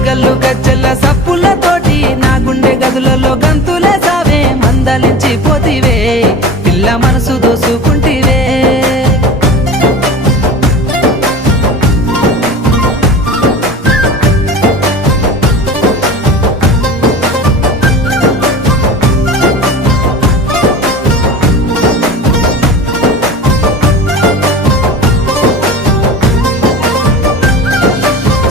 గల్లు గజ్జల్ల సప్పులతోటి నా గుండె గదులలో గంతులే సావే మందలించి పోతివే పిల్ల మనసు దోసు